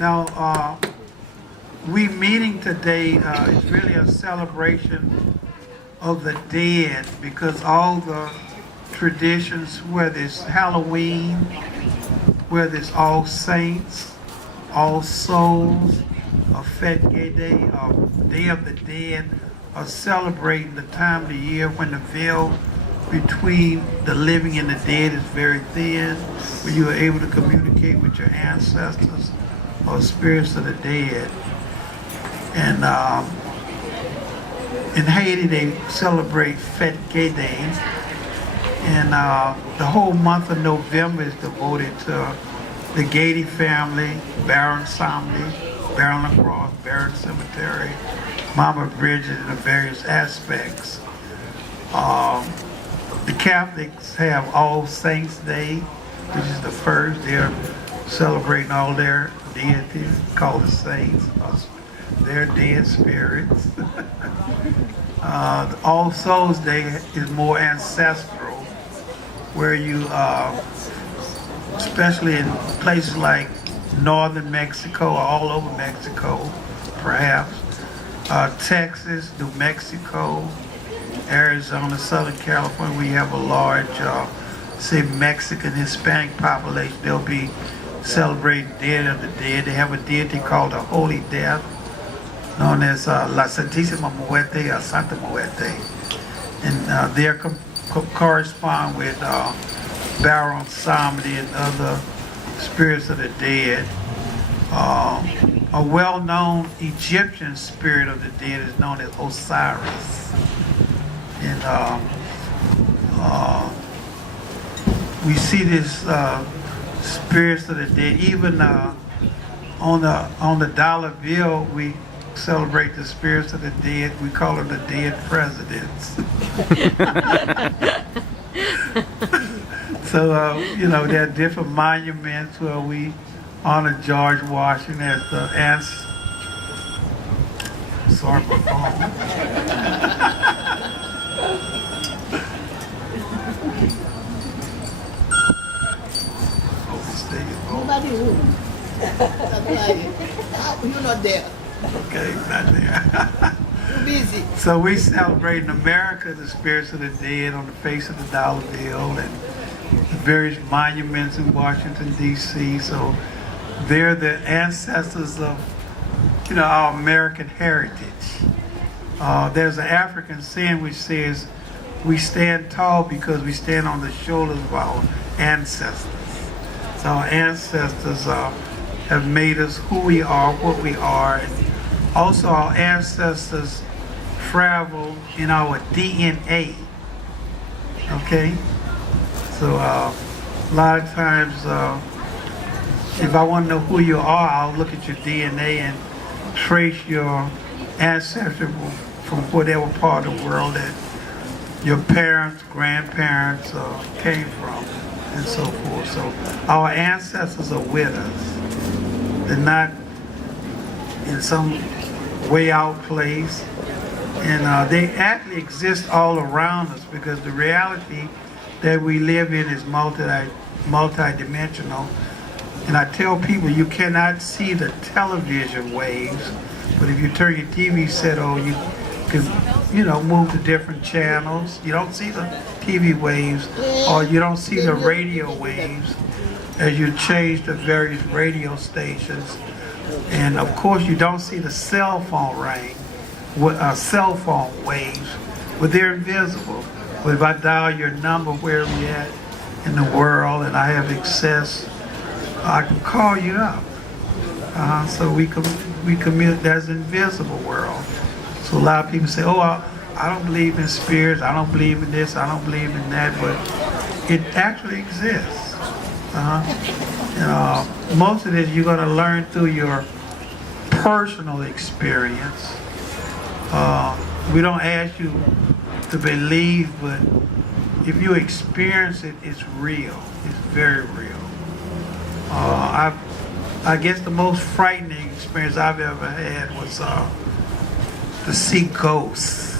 Now, we meeting today is really a celebration of the dead because all the traditions, whether it's Halloween, whether it's All Saints, All Souls, or Fête Gay Day, or Day of the Dead, are celebrating the time of the year when the veil between the living and the dead is very thin, where you are able to communicate with your ancestors or spirits of the dead. And in Haiti, they celebrate Fête Gay Day. And the whole month of November is devoted to the Gady family, Baron Somley, Baron Lacrosse, Baron Cemetery, Mama Bridget, and the various aspects. The Catholics have All Saints Day, which is the first. They're celebrating all their deities, called the saints, their dead spirits. All Souls Day is more ancestral, where you, especially in places like northern Mexico or all over Mexico, perhaps, Texas, New Mexico, Arizona, Southern California, we have a large, say, Mexican Hispanic population. They'll be celebrating Dead of the Dead. They have a deity called the Holy Death, known as La Santísima Muerte or Santa Muerte. And they correspond with Baron Samedi and other spirits of the dead. A well-known Egyptian spirit of the dead is known as Osiris. And we see this spirits of the dead. Even on the dollar bill, we celebrate the spirits of the dead. We call them the dead presidents. So you know, there are different monuments where we honor George Washington as the sorry for phone. Nobody who? You're not there. Okay, not there. You're busy. So we celebrate in America the spirits of the dead on the face of the dollar bill and the various monuments in Washington, D.C. So they're the ancestors of, you know, our American heritage. There's an African saying which says, we stand tall because we stand on the shoulders of our ancestors. So our ancestors have made us who we are, what we are. And also our ancestors travel in our DNA, okay? So a lot of times, if I want to know who you are, I'll look at your DNA and trace your ancestry from whatever part of the world that your parents, grandparents came from, and so forth. So our ancestors are with us. They're not in some way out place. And they actually exist all around us because the reality that we live in is multi-dimensional. And I tell people you cannot see the television waves, but if you turn your TV set on, you can, you know, move to different channels. You don't see the TV waves, or you don't see the radio waves as you change the various radio stations. And of course, you don't see the cell phone waves, but they're invisible. But if I dial your number where we at in the world and I have access, I can call you up. So we commute. That's an invisible world. So a lot of people say, oh, I don't believe in spirits, I don't believe in this, I don't believe in that, but it actually exists. Most of this you're going to learn through your personal experience. We don't ask you to believe, but if you experience it, it's real. It's very real. I guess the most frightening experience I've ever had was to see ghosts.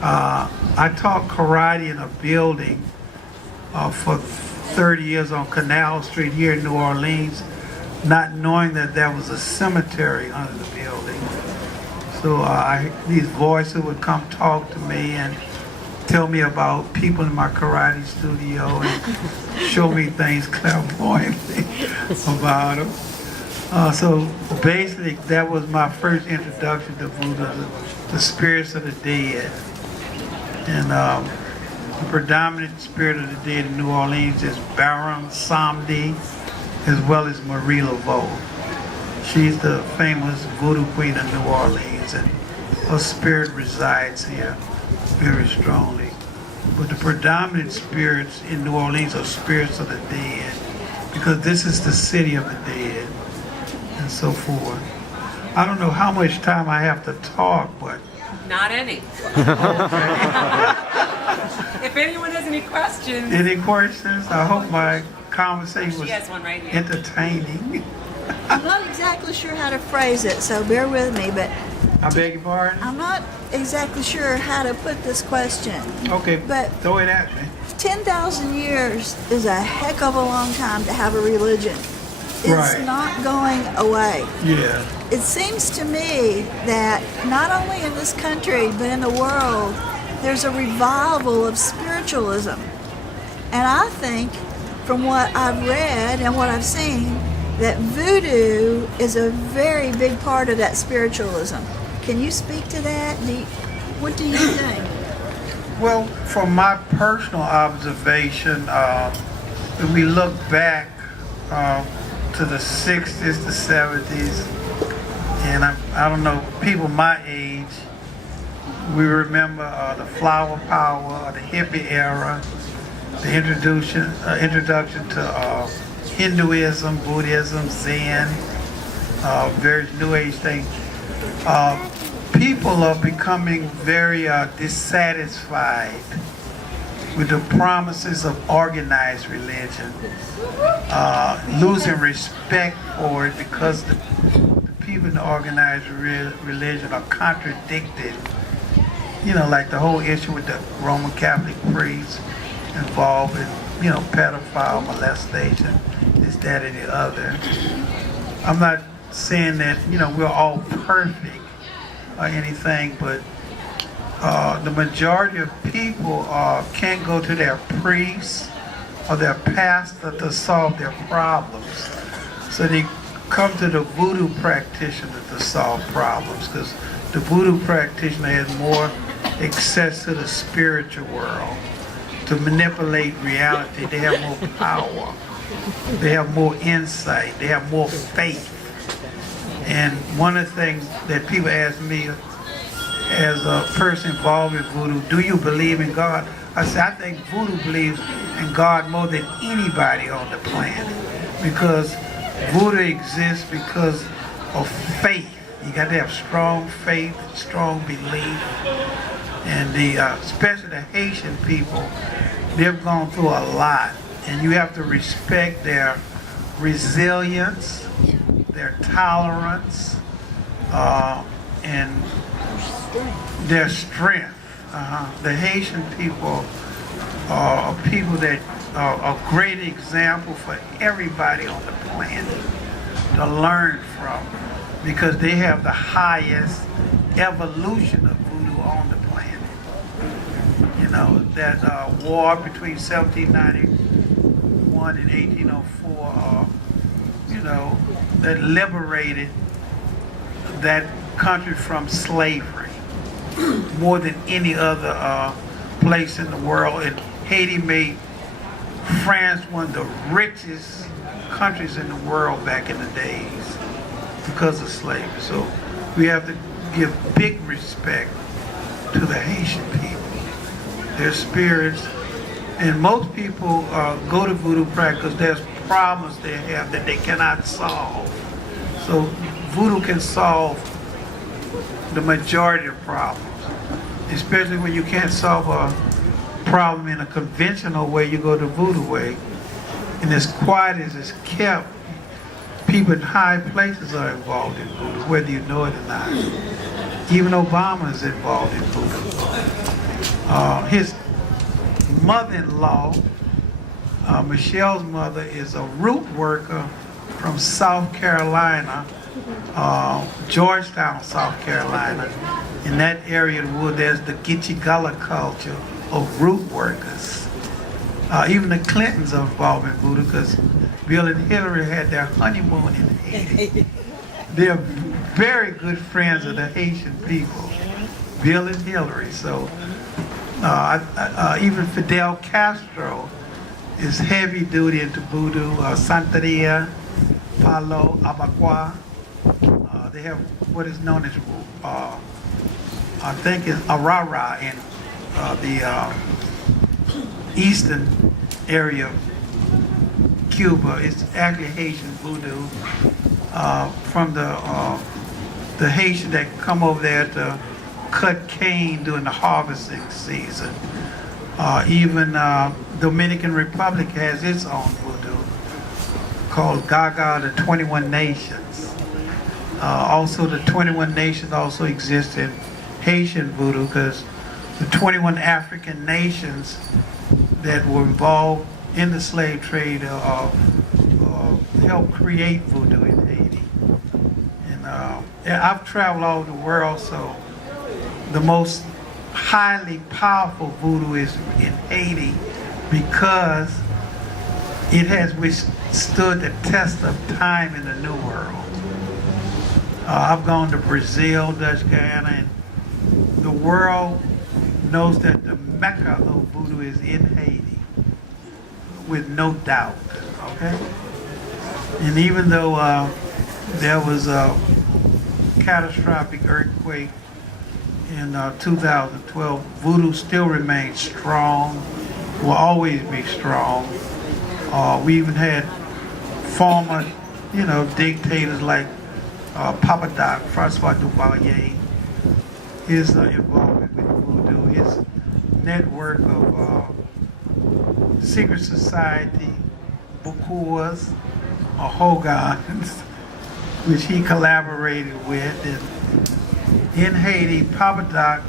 I taught karate in a building for 30 years on Canal Street here in New Orleans. not knowing that there was a cemetery under the building. So these voices would come talk to me and tell me about people in my karate studio and show me things clairvoyantly about them. So basically, that was my first introduction to voodoo, the spirits of the dead. And the predominant spirit of the dead in New Orleans is Baron Samedi, as well as Marie Laveau. She's the famous voodoo queen of New Orleans, and her spirit resides here very strongly. But the predominant spirits in New Orleans are spirits of the dead, because this is the city of the dead, and so forth. I don't know how much time I have to talk, but... Not any. If anyone has any questions. Any questions? I hope my conversation was She has one right here. entertaining. I'm not exactly sure how to phrase it, so bear with me, but I beg your pardon? I'm not exactly sure how to put this question. Okay, But throw it at me. 10,000 years is a heck of a long time to have a religion. It's Right. not going away. Yeah. It seems to me that not only in this country, but in the world, there's a revival of spiritualism. And I think, from what I've read and what I've seen, that voodoo is a very big part of that spiritualism. Can you speak to that? What do you think? Well, from my personal observation, when we look back to the 60s, the 70s, and I don't know, people my age, we remember the flower power, the hippie era, the introduction to Hinduism, Buddhism, Zen, various New Age things. People are becoming very dissatisfied with the promises of organized religion, losing respect for it because the people in the organized religion are contradicted. You know, like the whole issue with the Roman Catholic priests involved in, pedophile molestation, this, that, and the other. I'm not saying that, we're all perfect or anything, but the majority of people can't go to their priest or their pastor to solve their problems. So they come to the voodoo practitioner to solve problems, because the voodoo practitioner has more access to the spiritual world, to manipulate reality. They have more power. They have more insight. They have more faith. And one of the things that people ask me as a person involved in voodoo, do you believe in God? I say, I think voodoo believes in God more than anybody on the planet, because voodoo exists because of faith. You got to have strong faith, strong belief. And especially the Haitian people, they've gone through a lot. And you have to respect their resilience, their tolerance, and their strength. The Haitian people are people that are a great example for everybody on the planet to learn from, because they have the highest evolution of voodoo on the planet. That war between 1791 and 1804, that liberated that country from slavery more than any other place in the world. And Haiti made France one of the richest countries in the world back in the days because of slavery. So we have to give big respect to the Haitian people, their spirits. And most people go to voodoo practice because there's problems they have that they cannot solve. So voodoo can solve the majority of problems, especially when you can't solve a problem in a conventional way. You go the voodoo way, and as quiet as it's kept, people in high places are involved in voodoo, whether you know it or not. Even Obama is involved in voodoo. His mother-in-law, Michelle's mother, is a root worker from South Carolina, Georgetown, South Carolina. In that area of the wood, there's the Gitche Gullah culture of root workers. Even the Clintons are involved in voodoo because Bill and Hillary had their honeymoon in Haiti. They're very good friends of the Haitian people, Bill and Hillary. So even Fidel Castro is heavy duty into voodoo. Santeria, Palo, Abaqua. They have what is known as, I think it's Arara in the eastern area of Cuba. It's actually Haitian voodoo from the Haitian that come over there to cut cane during the harvesting season. Even Dominican Republic has its own voodoo called Gaga, the 21 Nations. Also, the 21 Nations also exist in Haitian voodoo because the 21 African nations that were involved in the slave trade helped create voodoo in Haiti. And I've traveled all over the world, so the most highly powerful voodoo is in Haiti because it has withstood the test of time in the New World. I've gone to Brazil, Dutch Guyana, and the world knows that the Mecca of voodoo is in Haiti, with no doubt, okay? And even though there was a catastrophic earthquake in 2012, voodoo still remains strong, will always be strong. We even had former, dictators like Papa Doc, Francois Duvalier, his involvement with voodoo, his network of secret society, Bukuas, or Hogans, which he collaborated with. And in Haiti, Papa Doc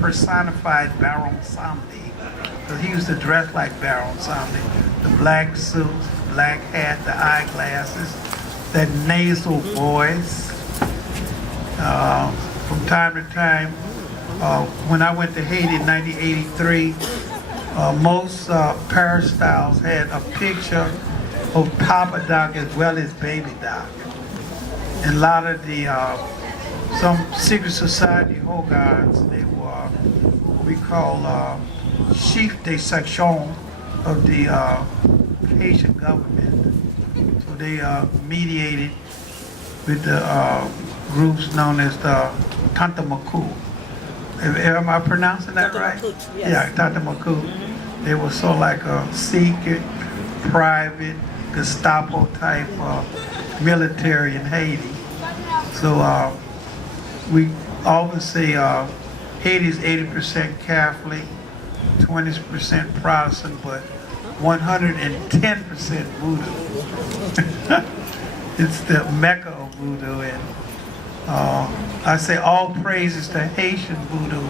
personified Baron Samedi, because he used to dress like Baron Samedi. The black suits, the black hat, the eyeglasses, that nasal voice. From time to time, when I went to Haiti in 1983, most peristyles had a picture of Papa Doc as well as Baby Doc. And a lot of the, some secret society Hogans, they were what we call chef de section of the Haitian government. So they mediated with the groups known as the Tantamaku. Am I pronouncing that right? Yes. Yeah, Tantamaku. They were so like a secret, private, Gestapo type military in Haiti. So we often say Haiti is 80% Catholic, 20% Protestant, but 110% voodoo. It's the Mecca of voodoo, and I say all praises to Haitian voodoo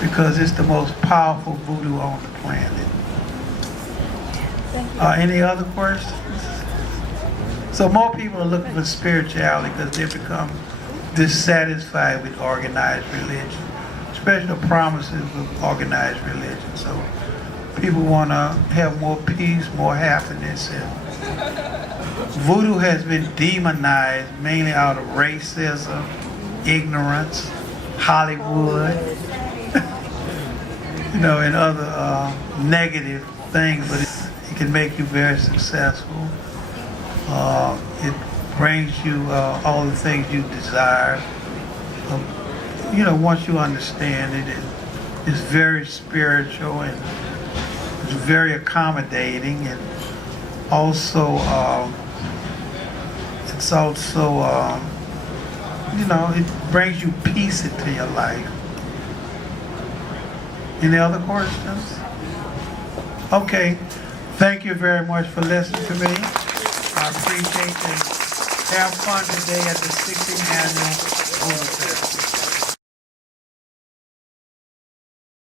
because it's the most powerful voodoo on the planet. Any other questions? So more people are looking for spirituality because they become dissatisfied with organized religion, especially the promises of organized religion. So people want to have more peace, more happiness, and voodoo has been demonized mainly out of racism, ignorance, Hollywood, and other negative things, but it can make you very successful. It brings you all the things you desire. Once you understand it, it's very spiritual and it's very accommodating, and also it's also it brings you peace into your life. Any other questions? Okay. Thank you very much for listening to me. I appreciate it. Have fun today at the 16th Annual Voodoo Festival.